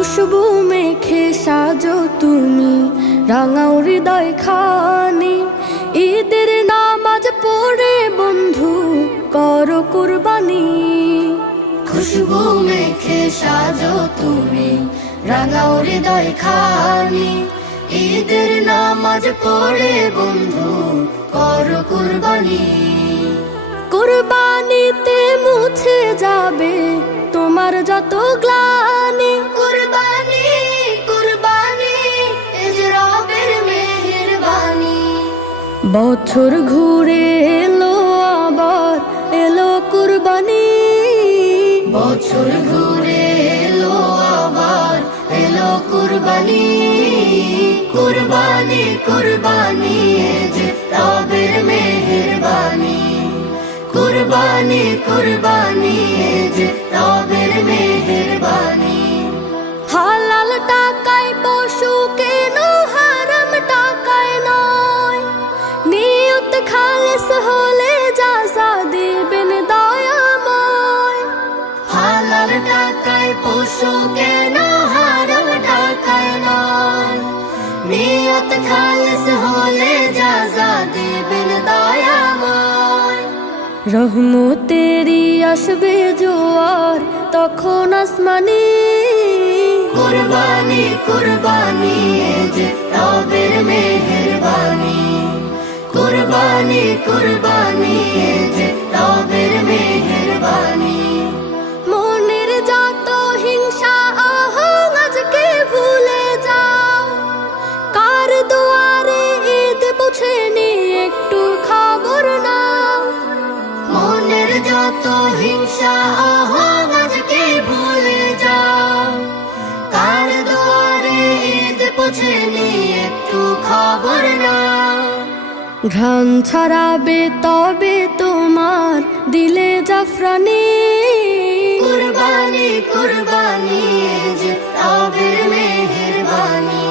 খুশবু মেখে সাজো তুমি রাঙাও হৃদয় খানি। ঈদের নামাজ পড়ে বন্ধু করো কুরবানি। খুশবু মেখে সাজো তুমি রাঙাও হৃদয় খানি। ঈদের নামাজ পড়ে বন্ধু করো কুরবানি। কুরবানিতে মুছে যাবে তোমার যত গ্লানি। কুরবানি কুরবানি এ যে রবের মেহেরবানি। বছর ঘুরে এলো আবার এলো কুরবানি। বছর ঘুরে এলো আবার এলো কুরবানি। কুরবানি কুরবানি এ যে রবের মেহেরবানি। কুরবানি কুরবানি এ যে রবের মেহেরবানি। হালাল টাকায় পশু কেন হারাম টাকায় নয়। নিয়ত খালেস হলে যাজা দিবেন দয়াময়। হালাল টাকায় পশু কেন হারাম টাকায় নয়। নিয়ত খালেস হলে যাজা দিবেন দয়াময়। রহমতেরি আসবে জোয়ার তখন আসমানি। কুরবানি কুরবানি এ যে রবের মেহেরবানি। কুরবানি কুরবানি এ যে রবের মেহেরবানি। মনের যত হিংসা আহং আজকে ভুলে যাও। কার দুয়ারে ঈদ পৌঁছেনি একটু খবর নাও। মনের যত হিংসা আহং আজকে ভুলে যাও। কার দুয়ারে ঈদ পৌঁছেনি একটু খবর নাও। ঘ্রাণ ছড়াবে তবে তোমার দিলে জাফরানি। কুরবানি কুরবানি এ যে রবের মেহেরবানি।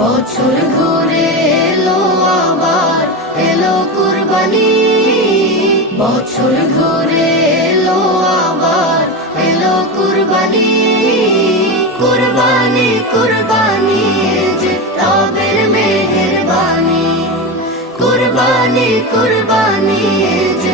বছর ঘুরে এলো আবার এলো কুরবানি। বছর ঘুরে এলো আবার এলো কুরবানি। কুরবানি কুরবানি এ যে রবের মেহেরবানি। কুরবানি কুরবানি এ যে